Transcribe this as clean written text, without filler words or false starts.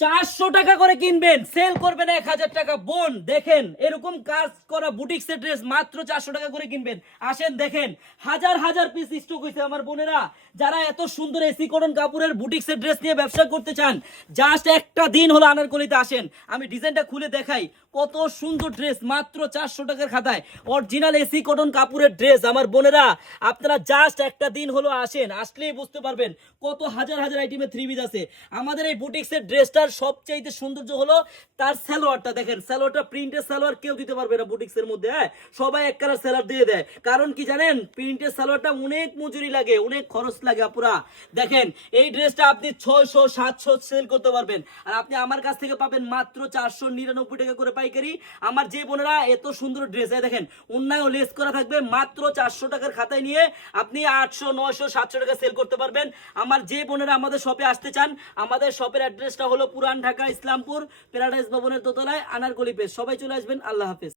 400 টাকা করে কিনবেন, সেল করবেন 1000 টাকা। বোন দেখেন, এরকম কাজ করা বুটিক্সের ড্রেস মাত্র 400 টাকা করে কিনবেন। আসেন দেখেন, হাজার হাজার পিস স্টক হয়েছে আমার বোনেরা। যারা এত সুন্দর এসি কটন কাপড়ের বুটিক্সের ড্রেস নিয়ে ব্যবসা করতে চান, জাস্ট একটা দিন হলো আনারকলিতে আসেন। আমি ডিজাইনটা খুলে দেখাই, কত সুন্দর ড্রেস মাত্র 400 টাকার খাতায়। অরিজিনাল এসি কটন কাপড়ের ড্রেস আমার বোনেরা, আপনারা জাস্ট একটা দিন হলো আসেন, আসলেই বুঝতে পারবেন কত হাজার হাজার আইটেমের থ্রি পিস আছে। আমাদের এই বুটিক্সের ড্রেসটার সবচেয়ে সৌন্দর্য হলো তার সালোয়ারটা। দেখেন সালোয়ারটা প্রিন্টের সালোয়ার, কেউ দিতে পারবে না বুটিক্সের মধ্যে। হ্যাঁ, সবাই এক কালার সালোয়ার দিয়ে দেয়। কারণ কি জানেন, প্রিন্টের সালোয়ারটা অনেক মজুরি লাগে, অনেক খরচ লাগে আপুরা। দেখেন এই ড্রেসটা আপনি 600 700 সেল করতে পারবেন, আর আপনি আমার কাছ থেকে পাবেন মাত্র 499 টাকা করে পাইকারি। আমার যে বোনেরা এত সুন্দর ড্রেস, দেখেন অন্যায় লেস করা থাকবে, মাত্র 400 টাকার খাতায় নিয়ে আপনি 800 900 700 টাকা সেল করতে পারবেন। আমার যে বোনেরা আমাদের শপে আসতে চান, আমাদের শপের অ্যাড্রেসটা হলো পুরান ঢাকা ইসলামপুর প্যারাডাইস ভবনের দোতলায় আনারকলি পেজ। সবাই চলে আসবেন। আল্লাহ হাফেজ।